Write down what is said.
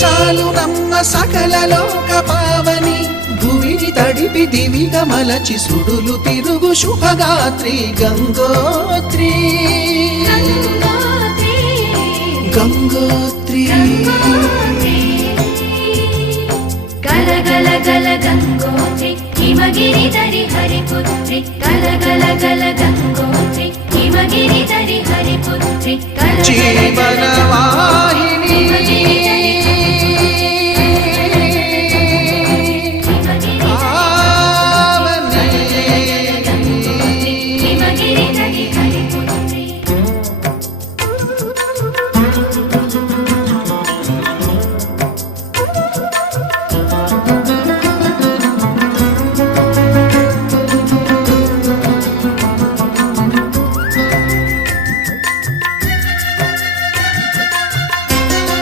చాలు నమ్మ సకల లోక పావని భువిని తడిపి దివిగా మలచి సుడులు తిరుగు శుభగాత్రి గంగోత్రి గంగోత్రి గల గల గల గంగోత్రి హిమగిరిధరి హరిపుత్రి గల గల గల గంగోత్రి హిమగిరిధరి హరిపుత్రి జీవనవా